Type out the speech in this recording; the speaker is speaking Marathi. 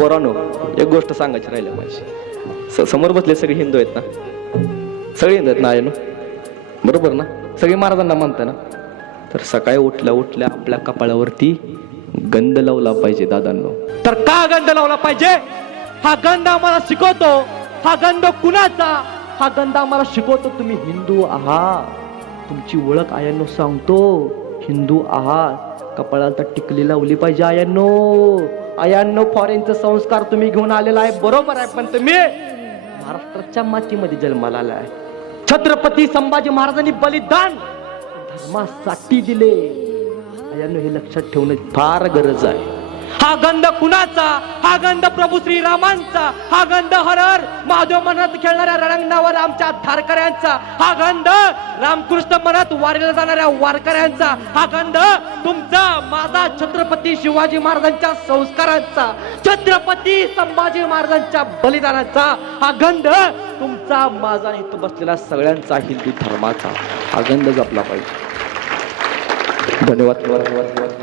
पोरानो, एक गोष्ट सांगायची राहिली माझी. समोर बसले सगळे हिंदू आहेत ना, सगळे हिंदू आहेत ना आयनो, बरोबर ना? सगळे महाराजांना मानता ना. तर सकाळी उठल्या उठल्या आपल्या कपाळावरती गंध लावला पाहिजे दादांनो. तर का गंध लावला पाहिजे? हा गंध आम्हाला शिकवतो. हा गंध कुणाचा? हा गंध आम्हाला शिकवतो तुम्ही हिंदू आहात. तुमची ओळख आयांनो सांगतो, हिंदू आहात. कपाळाला टिकली लावली पाहिजे आयांनो. आयांनो, फॉरेनचे संस्कार तुम्ही घेऊन आलेला आहे बरोबर आहे, पण तुम्ही महाराष्ट्राच्या मातीमध्ये जन्माला आलाय. छत्रपती संभाजी महाराजांनी बलिदान धर्मासाठी दिले. आयांनो, हे लक्षात ठेवणं फार गरज आहे. हा गंध कुणाचा? हा गंध प्रभू श्रीरामांचा. हा गंध हर हर महादेव म्हणत खेळणाऱ्या रणांगणावर आमच्या धारकऱ्यांचा. हा गंध रामकृष्ण म्हणत वारीला जाणाऱ्या वारकऱ्यांचा. हा गंध तुमचा माझा छत्रपती शिवाजी महाराजांच्या संस्कारांचा, छत्रपती संभाजी महाराजांच्या बलिदानाचा. हा गंध तुमचा माझा इथं बसलेला सगळ्यांचा हिंदू धर्माचा. हा गंध जपला पाहिजे. धन्यवाद.